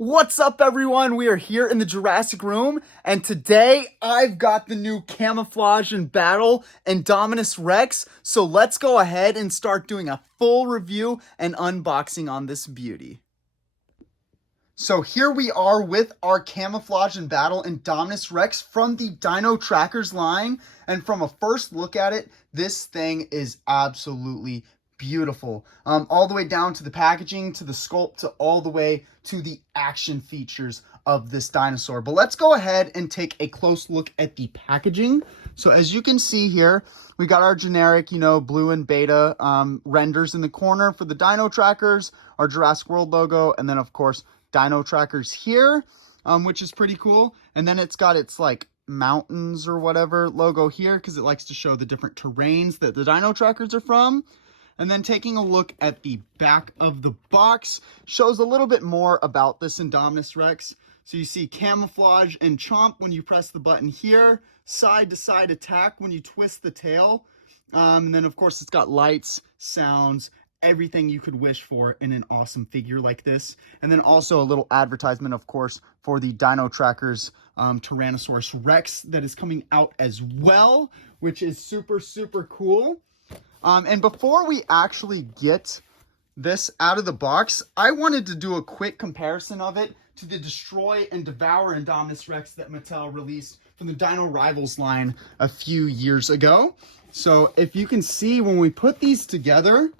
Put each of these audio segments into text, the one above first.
What's up, everyone? We are here in the Jurassic room, and today I've got the new Camouflage and Battle Indominus Rex. So let's go ahead and start doing a full review and unboxing on this beauty. So here we are with our Camouflage and Battle Indominus Rex from the Dino Trackers line. And from a first look at it, this thing is absolutely beautiful. All the way down to the packaging, to the sculpt, to all the way to the action features of this dinosaur. But let's go ahead and take a close look at the packaging. So as you can see here, we got our generic, blue and beta renders in the corner for the Dino Trackers, our Jurassic World logo, and then of course, Dino Trackers here, which is pretty cool. And then it's got its like mountains or whatever logo here because it likes to show the different terrains that the Dino Trackers are from. And then taking a look at the back of the box shows a little bit more about this Indominus Rex. So you see camouflage and chomp when you press the button here, side to side attack when you twist the tail. And then of course it's got lights, sounds, everything you could wish for in an awesome figure like this. And then also a little advertisement, of course, for the Dino Trackers Tyrannosaurus Rex that is coming out as well, which is super, super cool. And before we actually get this out of the box, I wanted to do a quick comparison of it to the Destroy and Devour Indominus Rex that Mattel released from the Dino Rivals line a few years ago. So if you can see when we put these together,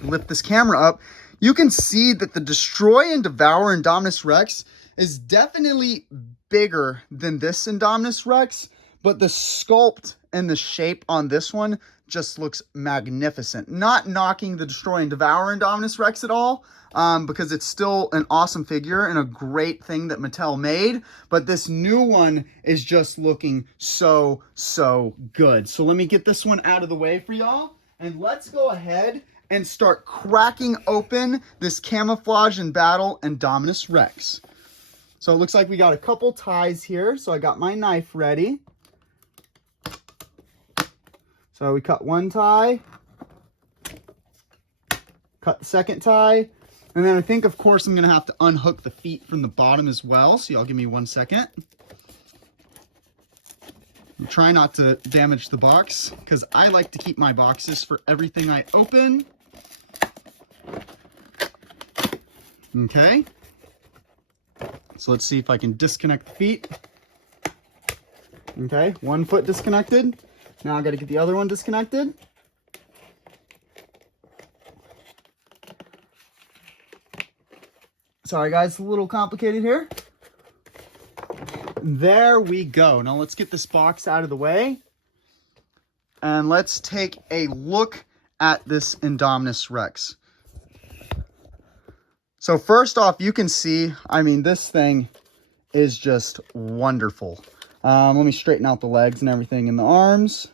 lift this camera up, you can see that the Destroy and Devour Indominus Rex is definitely bigger than this Indominus Rex, but the sculpt and the shape on this one just looks magnificent. Not knocking the Destroy and Devour Indominus Rex at all, because it's still an awesome figure and a great thing that Mattel made, but this new one is just looking so, so good. So let me get this one out of the way for y'all, and let's go ahead and start cracking open this Camouflage and Battle Indominus Rex. So it looks like we got a couple ties here, so I got my knife ready. So we cut one tie, cut the second tie, and then I think, of course, I'm going to have to unhook the feet from the bottom as well, so y'all give me 1 second. And try not to damage the box, because I like to keep my boxes for everything I open. Okay. So let's see if I can disconnect the feet. Okay, one foot disconnected. Now I got to get the other one disconnected. Sorry guys, a little complicated here. There we go. Now let's get this box out of the way. And let's take a look at this Indominus Rex. So first off, you can see, this thing is just wonderful. Let me straighten out the legs and everything in the arms.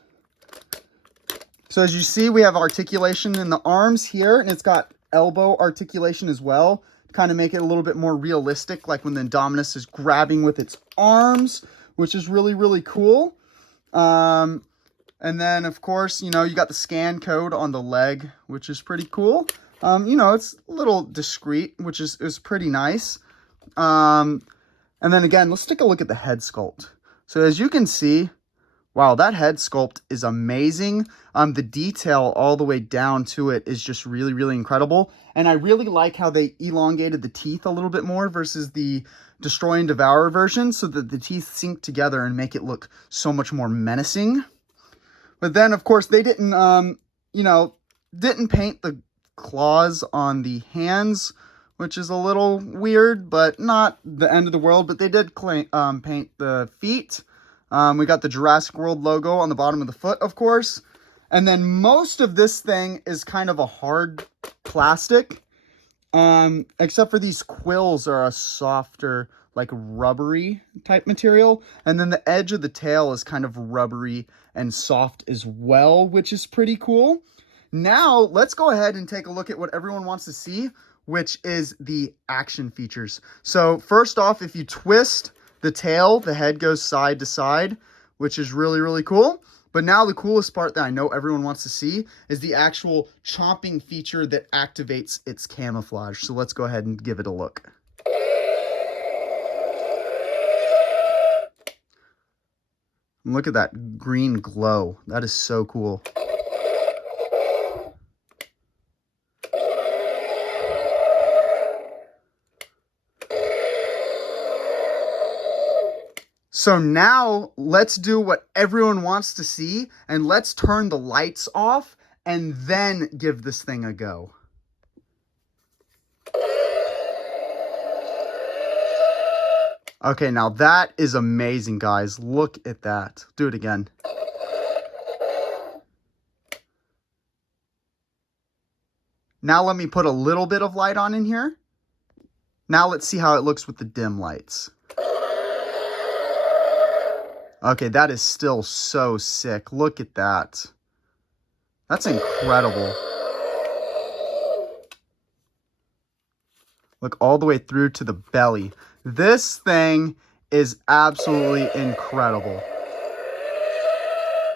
So as you see, we have articulation in the arms here, and it's got elbow articulation as well, to kind of make it a little bit more realistic, like when the Indominus is grabbing with its arms, which is really, really cool. And then, of course, you got the scan code on the leg, which is pretty cool. It's a little discreet, which is pretty nice. And then again, let's take a look at the head sculpt. So as you can see, wow, that head sculpt is amazing. The detail all the way down to it is just really, really incredible. And I really like how they elongated the teeth a little bit more versus the Destroy and Devour version, so that the teeth sink together and make it look so much more menacing. But then, of course, they didn't paint the claws on the hands, which is a little weird, but not the end of the world. But they did paint the feet. We got the Jurassic World logo on the bottom of the foot, of course. And then most of this thing is kind of a hard plastic, except for these quills are a softer, like rubbery type material. And then the edge of the tail is kind of rubbery and soft as well, which is pretty cool. Now, let's go ahead and take a look at what everyone wants to see, which is the action features. So first off, if you twist the tail, the head goes side to side, which is really, really cool. But now the coolest part that I know everyone wants to see is the actual chomping feature that activates its camouflage. So let's go ahead and give it a look. And look at that green glow. That is so cool. So now let's do what everyone wants to see, and let's turn the lights off and then give this thing a go. Okay, now that is amazing, guys. Look at that. Do it again. Now let me put a little bit of light on in here. Now let's see how it looks with the dim lights. Okay, that is still so sick. Look at that. That's incredible. Look all the way through to the belly. This thing is absolutely incredible.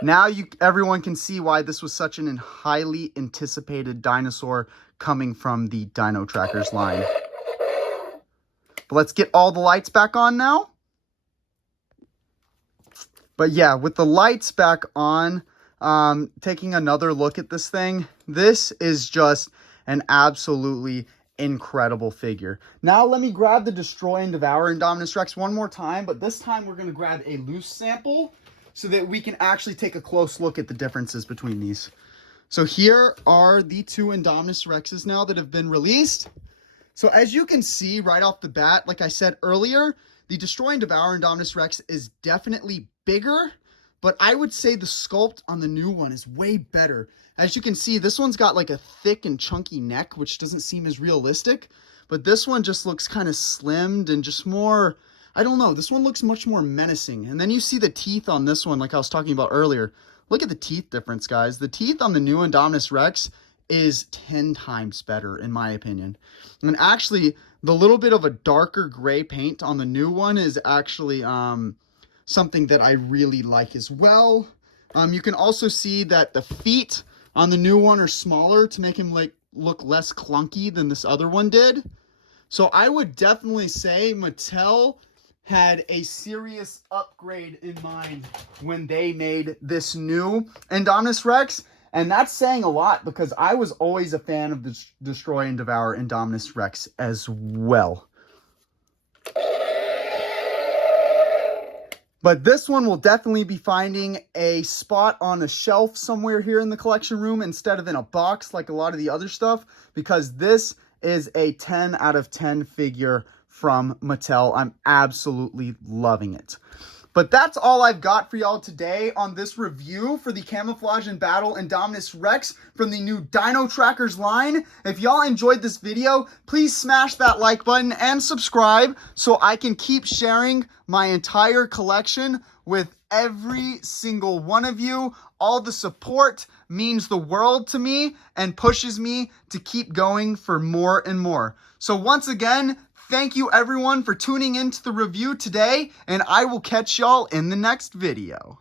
Now everyone can see why this was such an highly anticipated dinosaur coming from the Dino Trackers line. But let's get all the lights back on now. But yeah, with the lights back on, taking another look at this thing, this is just an absolutely incredible figure. Now let me grab the Destroy and Devour Indominus Rex one more time, but this time we're going to grab a loose sample so that we can actually take a close look at the differences between these. So here are the two Indominus Rexes now that have been released. So as you can see right off the bat, like I said earlier, the Destroy and Devour Indominus Rex is definitely bigger, but I would say the sculpt on the new one is way better. As you can see, this one's got like a thick and chunky neck, which doesn't seem as realistic, but this one just looks kind of slimmed and just more, I don't know, this one looks much more menacing. And then you see the teeth on this one, like I was talking about earlier. Look at the teeth difference, guys. The teeth on the new Indominus Rex is 10 times better, in my opinion. And actually, the little bit of a darker gray paint on the new one is actually something that I really like as well. You can also see that the feet on the new one are smaller to make him look less clunky than this other one did. So I would definitely say Mattel had a serious upgrade in mind when they made this new Indominus Rex. And that's saying a lot because I was always a fan of the Destroy and Devour Indominus Rex as well. But this one will definitely be finding a spot on a shelf somewhere here in the collection room instead of in a box like a lot of the other stuff, because this is a 10 out of 10 figure from Mattel. I'm absolutely loving it. But that's all I've got for y'all today on this review for the Camouflage and Battle Indominus Rex from the new Dino Trackers line. If y'all enjoyed this video, please smash that like button and subscribe so I can keep sharing my entire collection with every single one of you. All the support means the world to me and pushes me to keep going for more and more. So once again, thank you everyone for tuning into the review today, and I will catch y'all in the next video.